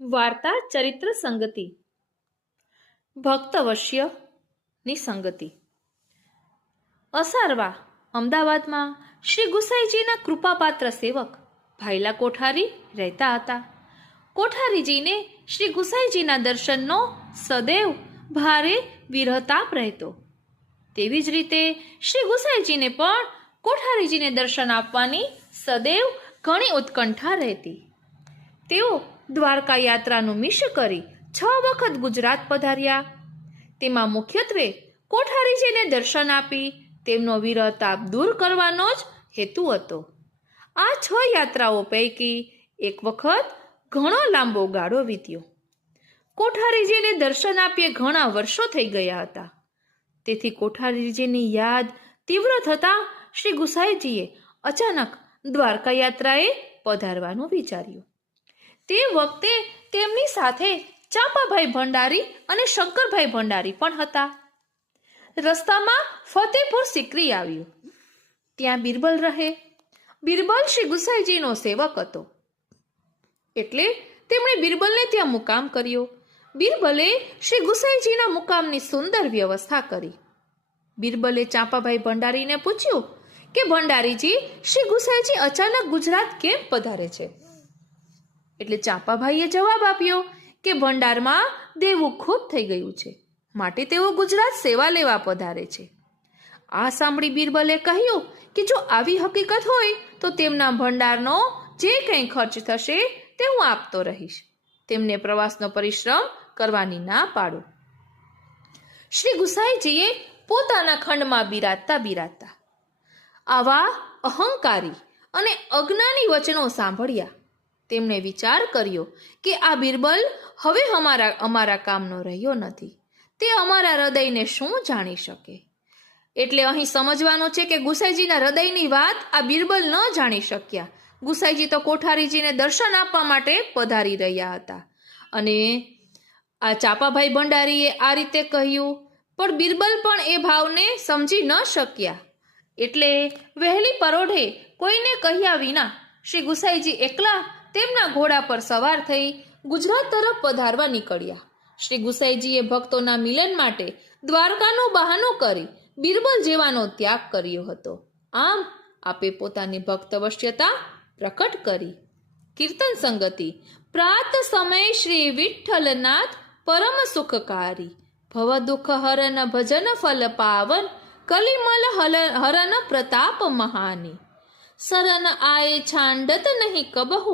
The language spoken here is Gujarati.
વાર્તા ચરિત્ર સંગતિ. ભક્તવશ્યની સંગતિ. અસારવા અમદાવાદમાં શ્રી ગુસાઈજીના કૃપાપાત્ર સેવક ભાઈલા કોઠારી રહેતા હતા. કોઠારીજીને શ્રી ગુસાઈજીના દર્શનનો સદૈવ ભારે વિરહતાપ રહેતો. તેવી જ રીતે શ્રી ગુસાઈજીને પણ કોઠારીજીને દર્શન આપવાની સદૈવ ઘણી ઉત્કંઠા રહેતી. તેઓ દ્વારકા યાત્રાનું મિશ કરી 6 વખત ગુજરાત પધાર્યા. તેમાં મુખ્યત્વે કોઠારીજીને દર્શન આપી તેમનો વિરહતાપ દૂર કરવાનો જ હેતુ હતો. આ 6 યાત્રાઓ પૈકી એક વખત ઘણો લાંબો ગાળો વીત્યો. કોઠારીજીને દર્શન આપીએ ઘણા વર્ષો થઈ ગયા હતા. તેથી કોઠારીજીની યાદ તીવ્ર થતાં શ્રી ગુસાઈજીએ અચાનક દ્વારકા યાત્રાએ પધારવાનું વિચાર્યું. તે વખતે તેમની સાથે ચાંપાભાઈ ભંડારી અને શંકરભાઈ ભંડારી પણ હતા. રસ્તામાં ફતેપુર સિકરી આવ્યું. ત્યાં બિરબલ રહે. બિરબલ શ્રી ગુસાઈજીનો સેવક હતો, એટલે તેમણે બિરબલને ત્યાં મુકામ કર્યો. બિરબલે શ્રી ગુસાઈજીના મુકામની સુંદર વ્યવસ્થા કરી. બિરબલે ચાંપાભાઈ ભંડારીને પૂછ્યું કે ભંડારીજી, શ્રી ગુસાઈજી અચાનક ગુજરાત કેમ પધારે છે? એટલે ચાંપાભાઈએ જવાબ આપ્યો કે ભંડારમાં દેવું ખૂબ થઈ ગયું છે, માટે તેઓ ગુજરાત સેવા લેવા પધારે છે. આ સાંભળી બિરબલે કહ્યું કે જો આવી હકીકત હોય તો તેમના ભંડારનો જે કંઈ ખર્ચ થશે તે હું આપતો રહીશ. તેમને પ્રવાસનો પરિશ્રમ કરવાની ના પાડો. શ્રી ગુસાઈજીએ પોતાના ખંડમાં બિરાજતા આવા અહંકારી અને અજ્ઞાની વચનો સાંભળ્યા. તેમણે વિચાર કર્યો કે આ બિરબલ હવે અમારા કામનો રહ્યો નથી. તે અમારા હૃદયને શું જાણી શકે? એટલે અહીં સમજવાનું છે કે ગુસાઈજીના હૃદયની વાત આ બિરબલ ન જાણી શક્યા. ગુસાઈજી તો કોઠારીજીને દર્શન આપવા માટે પધારી રહ્યા હતા. અને આ ચાંપાભાઈ ભંડારીએ આ રીતે કહ્યું, પણ બિરબલ પણ એ ભાવને સમજી ન શક્યા. એટલે વહેલી પરોઢે કોઈને કહ્યા વિના શ્રી ગુસાઈજી એકલા તેમના ઘોડા પર સવાર થઈ ગુજરાત તરફ પધારવા નીકળ્યા. શ્રી ગુસાઈજીએ ભક્તોના મિલન માટે દ્વારકાનું બહાનું કરી બિરબલ જેવાનો ત્યાગ કર્યો હતો. આમ આપે પોતાની ભક્તવશ્યતા પ્રકટ કરી. કીર્તન સંગતિ. પ્રાત સમય શ્રી વિઠ્ઠલનાથ પરમ સુખકારી, ભવ દુઃખ હરન ભજન ફલ પાવન, કલિમલ હરન પ્રતાપ મહાની, સરન આય છાંડત નહીં કબહુ,